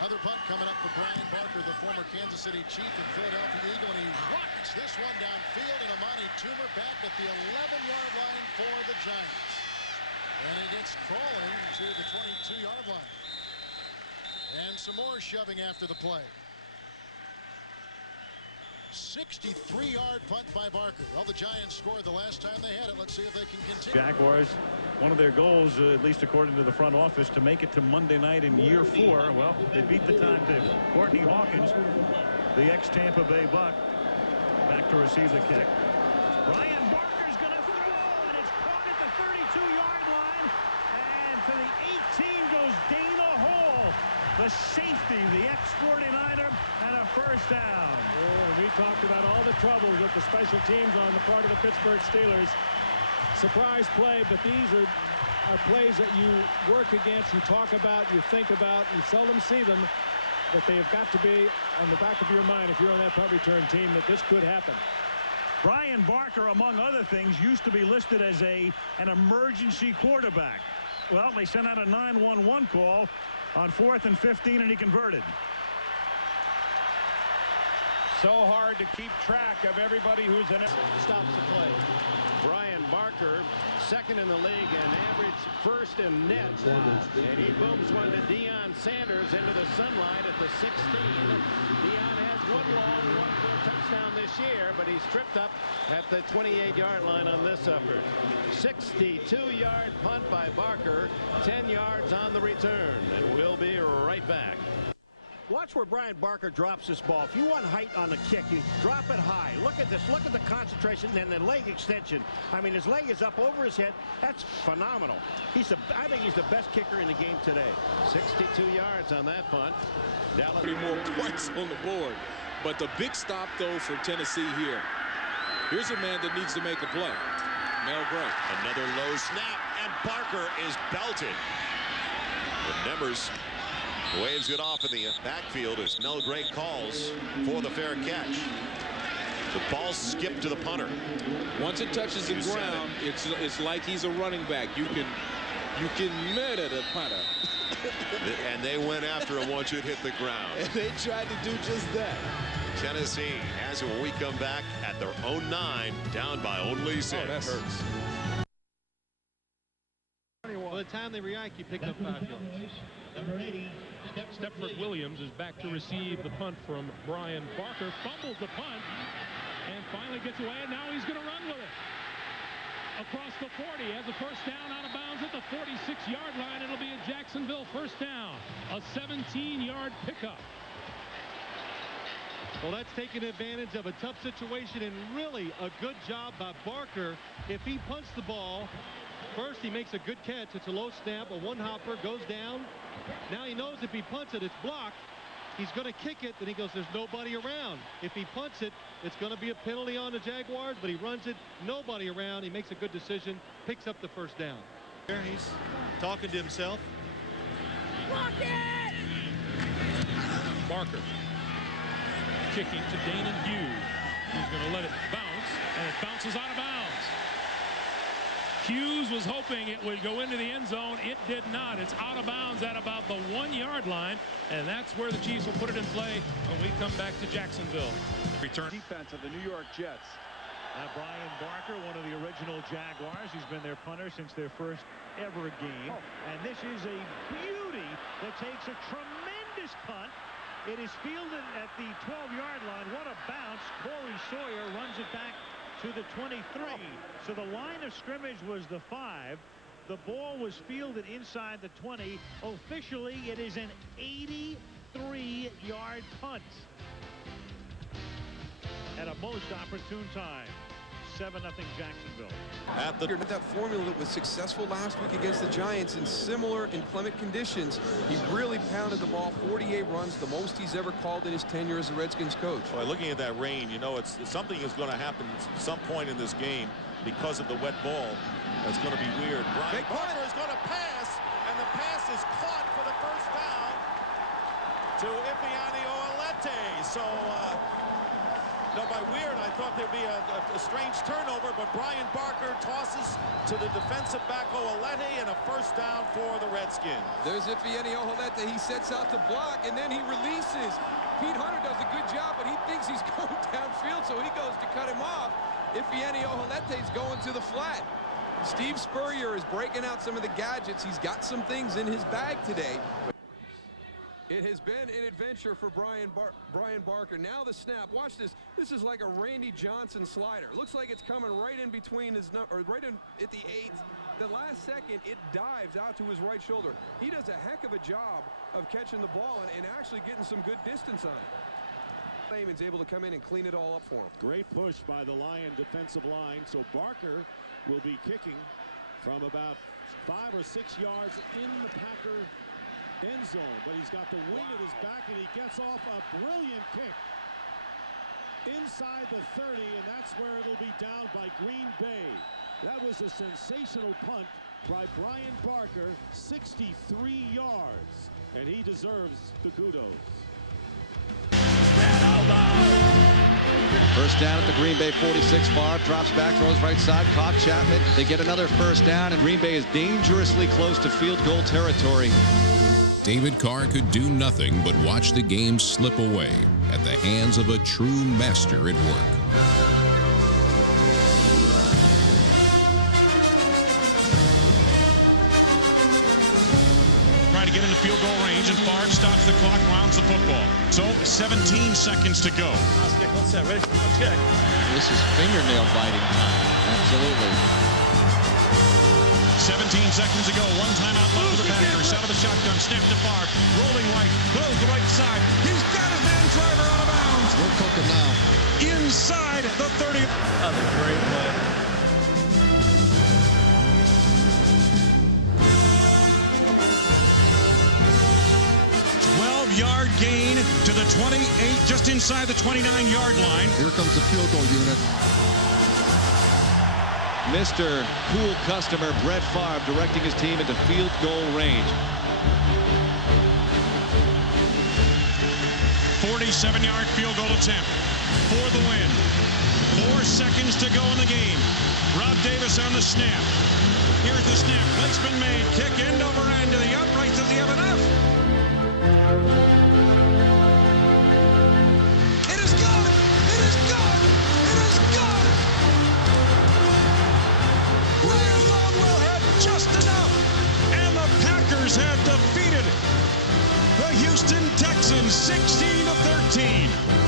Another punt coming up for Bryan Barker, the former Kansas City Chief and Philadelphia Eagle, and he rockets this one downfield, and Amani Toomer back at the 11-yard line for the Giants. And he gets crawling to the 22-yard line. And some more shoving after the play. 63-yard punt by Barker. Well, the Giants scored the last time they had it. Let's see if they can continue. Jaguars, one of their goals, at least according to the front office, to make it to Monday night in year 4. Well, they beat the timetable. Courtney Hawkins, the ex-Tampa Bay Buck, back to receive the kick. Bryan Barker's going to throw, and it's caught at the 32-yard line. And to the 18 goes Dana Hall, the safety, the ex-49er, and a first down. Oh, and we talked about all the troubles with the special teams on the part of the Pittsburgh Steelers. Surprise play, but these are plays that you work against, you talk about, you think about, you seldom see them, but they have got to be on the back of your mind if you're on that punt return team that this could happen. Bryan Barker, among other things, used to be listed as an emergency quarterback. Well, they sent out a 911 call on 4th and 15, and he converted. So hard to keep track of everybody who's in it. Stops the play. Bryan Barker, second in the league in average first and net. And he booms one to Deion Sanders into the sunlight at the 16. Deion has one long, one for a touchdown this year, but he's tripped up at the 28-yard line on this effort. 62-yard punt by Barker, 10 yards on the return, and we'll be right back. Watch where Bryan Barker drops this ball. If you want height on the kick, you drop it high. Look at this. Look at the concentration and the leg extension. I mean, his leg is up over his head. That's phenomenal. I think he's the best kicker in the game today. 62 yards on that punt. Dallas. More points on the board. But the big stop, though, for Tennessee here. Here's a man that needs to make a play. Mel Gray. Another low snap, and Barker is belted. The Nemers waves it off in the backfield as Mel Gray calls for the fair catch. The ball skipped to the punter. Once it touches the ground, it's like he's a running back. You can murder the punter. And they went after him once it hit the ground. And they tried to do just that. Tennessee has it when we come back at their own 9, down by only 6. Oh, that hurts. By the time they react, you pick up 5 yards. Number 80, Stepford Williams is back to receive the punt from Bryan Barker. Fumbles the punt and finally gets away, and now he's going to run with it. Across the 40, has a first down, out of bounds at the 46-yard line. It'll be a Jacksonville first down. A 17-yard pickup. Well, that's taking advantage of a tough situation, and really a good job by Barker. If he punts the ball, first he makes a good catch. It's a low snap, a one-hopper, goes down. Now he knows if he punts it, it's blocked. He's going to kick it, then he goes, there's nobody around. If he punts it, it's going to be a penalty on the Jaguars, but he runs it, nobody around. He makes a good decision, picks up the first down. He's talking to himself. Barker kicking to Dana Hughes. He's going to let it bounce, and it bounces out of bounds. Hughes was hoping it would go into the end zone. It did not. It's out of bounds at about the 1-yard line, and that's where the Chiefs will put it in play when we come back to Jacksonville. Return defense of the New York Jets. Bryan Barker, one of the original Jaguars. He's been their punter since their first ever game. And this is a beauty that takes a tremendous punt. It is fielded at the 12-yard line. What a bounce. Corey Sawyer runs it back to the 23. So the line of scrimmage was the 5. The ball was fielded inside the 20. Officially, it is an 83-yard punt. At a most opportune time. 7-0 Jacksonville. That formula was successful last week against the Giants in similar inclement conditions. He really pounded the ball, 48 runs, the most he's ever called in his tenure as a Redskins coach. Well, looking at that rain, you know, it's something is going to happen at some point in this game because of the wet ball. It's going to be weird. Bryan Barker is going to pass, and the pass is caught for the first down to Ifeanyi Olete. So, by weird, I thought there'd be a strange turnover, but Bryan Barker tosses to the defensive back Olete, and a first down for the Redskins. There's Ifeanyi Olete. He sets out to block, and then he It has been an adventure for Bryan Barker. Now the snap. Watch this. This is like a Randy Johnson slider. Looks like it's coming right in between his or right in at the 8th. The last second, it dives out to his right shoulder. He does a heck of a job of catching the ball and actually getting some good distance on it. Lehman's able to come in and clean it all up for him. Great push by the Lion defensive line. So Barker will be kicking from about 5 or 6 yards in the Packer end zone, but he's got the wind at his back, and he gets off a brilliant kick inside the 30, and that's where it'll be down by Green Bay. That was a sensational punt by Bryan Barker, 63 yards, and he deserves the kudos. First down to Green Bay 46. Favre drops back from his right side. Cobb Chapman. They get another first down, and Green Bay is dangerously close to field goal territory. David Carr could do nothing but watch the game slip away at the hands of a true master at work. Trying to get in the field goal range, and Favre stops the clock, rounds the football. So 17 seconds to go. This is fingernail biting time. 17 seconds to go. One time out loud. Got out of the shotgun. Snap to Favre. Rolling right. Goes to the right side. He's got it. Inside the 30. Another great play. 12-yard gain to the 28, just inside the 29-yard line. Mr. Cool customer Brett Favre directing his team into field goal range. 47-yard field goal attempt for the win. 4 seconds to go in the game. Rob Davis on the snap. Here's the snap. It's been made. Kick end over end to the uprights. Does he have enough? It is gone. It is gone. It is gone. Just enough. And the Packers have defeated the Houston Texans 16-13.